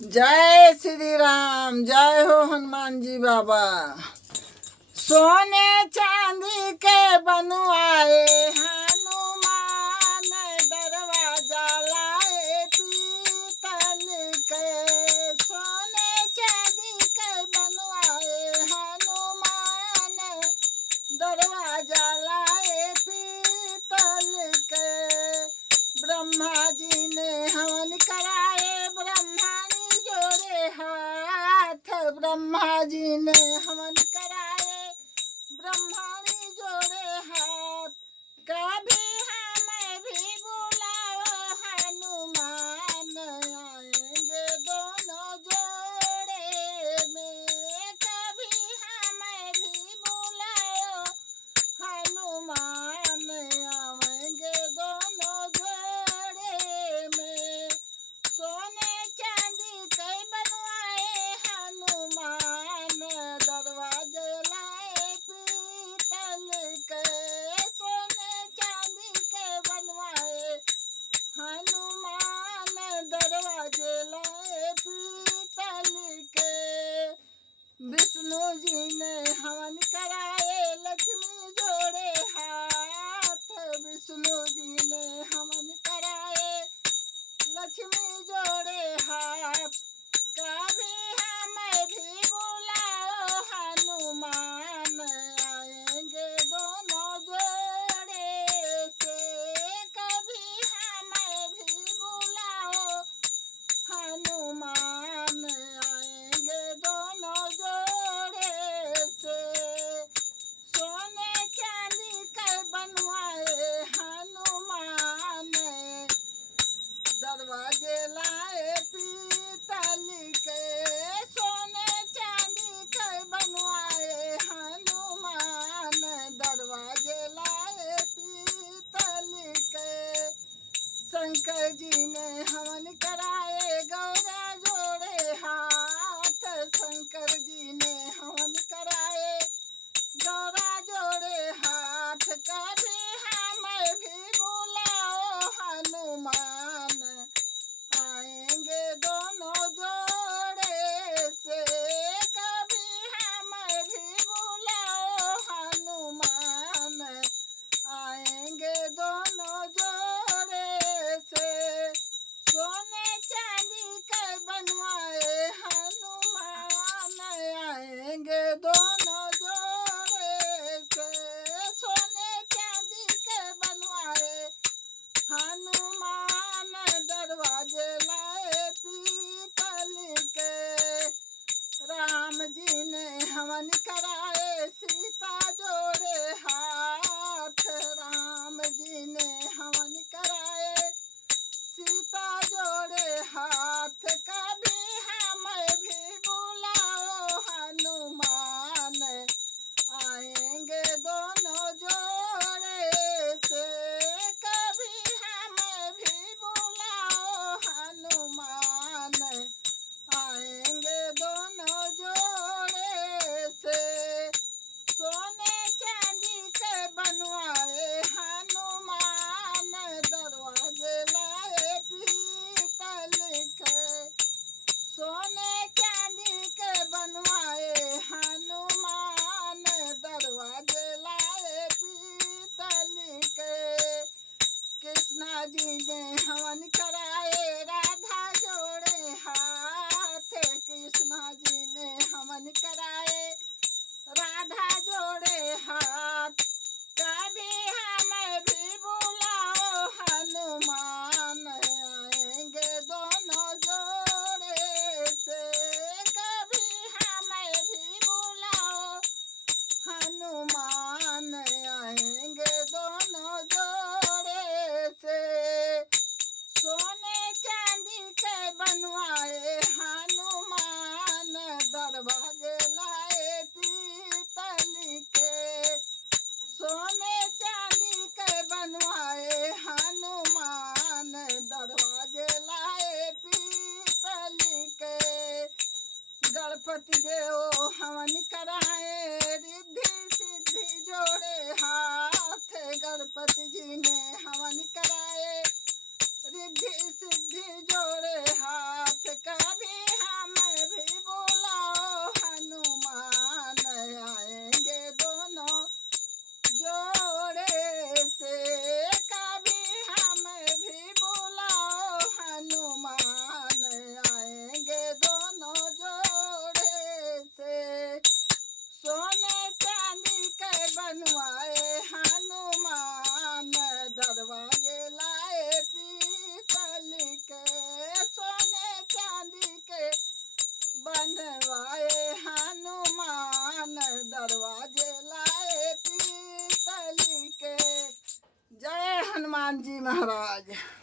जय श्री राम, जय हो हनुमान जी बाबा। सोने चांदी के बनवाए हनुमान, दरवाजा लाए पीतल के। सोने चांदी के बनवाए हनुमान, दरवाजा लाए पीतल के। ब्रह्मा जी ने हवन कराए, ब्रह्माणी जोड़े हाथ। ब्रह्मा जी ने हवन कराए, ब्रह्माणी जोड़े हाथ। कभी हमें भी बुलाओ हनुमान, आएंगे दोनों जोड़े में। कभी हमें भी बुलाओ हनुमान, आएंगे दोनों जोड़े में। सोने चांदी के बनवाए हनुमान, दरवाजे लाए पीतल के। सोने चांदी के बनवाए हनुमान, दरवाजे लाए पीतल के। विष्णु जी ने हवन कराए, लक्ष्मी जोड़े हाथ। विष्णु जी ने हवन कराए, लक्ष्मी जोड़े हाथ। कभी हमें भी बुलाओ हनुमान, आएंगे दोनों जोड़े से। कभी हमें भी बुलाओ हनुमान, आएंगे दोनों जोड़े से। सोने चांदी के बनवाए हनुमान, दरवाजे लाए पीतल के। सोने चांदी के बनवाए हनुमान, दरवाजे लाए पीतल के। शंकर जी ने हवन कराए, गौरा जोड़े हाथ। शंकर जी ने हवन कराए, गौरा जोड़े हाथ। कभी हमें भी बुलाओ हनुमान, आएंगे दोनों जोड़े से। कभी हमें भी बुलाओ हनुमान, आएंगे दोनों जोड़े से। सोने चांदी के बनवाए हनुमान, आएंगे दोनों जोड़े से। सोने चांदी के बनवाए हनुमान, दरवाजे लाए पीतल के। राम जी ने हवन कराए, सीता जोड़े हाथ। राम जी ने हवन कराए, सीता जोड़े हाथ। कभी हमें भी बुलाओ हनुमान, आएंगे दोनों जोड़े से। कभी हमें भी बुलाओ हनुमान, आएंगे दोनों जोड़े से। सोने चांदी के बनवाए हनुमान, दरवाजे लाए पीतल के। सोने चांदी के बनवाए हनुमान, दरवाजे लाए पीतल के। कृष्णा जी ने हवन कराए, राधा जोड़े हाथ। कृष्णा जी ने हवन कराए, राधा जोड़े हाथ। कभी हमें भी बुलाओ हनुमान, आएंगे दोनों जोड़े से। कभी हमें भी बुलाओ हनुमान, आएंगे दोनों जोड़े से। सोने चांदी के बनवाए हनुमान, दरवाजे लाए पीतल के। सोने चांदी के बनवाए हनुमान, दरवाजे लाए पीतल के। गणपति देव हवन कराए, रिद्धि सिद्धि जोड़े हाथ। गणपति जी ने हवन कराए, रिद्धि सिद्धि जोड़े हाथ। कभी हनुमान जी महाराज।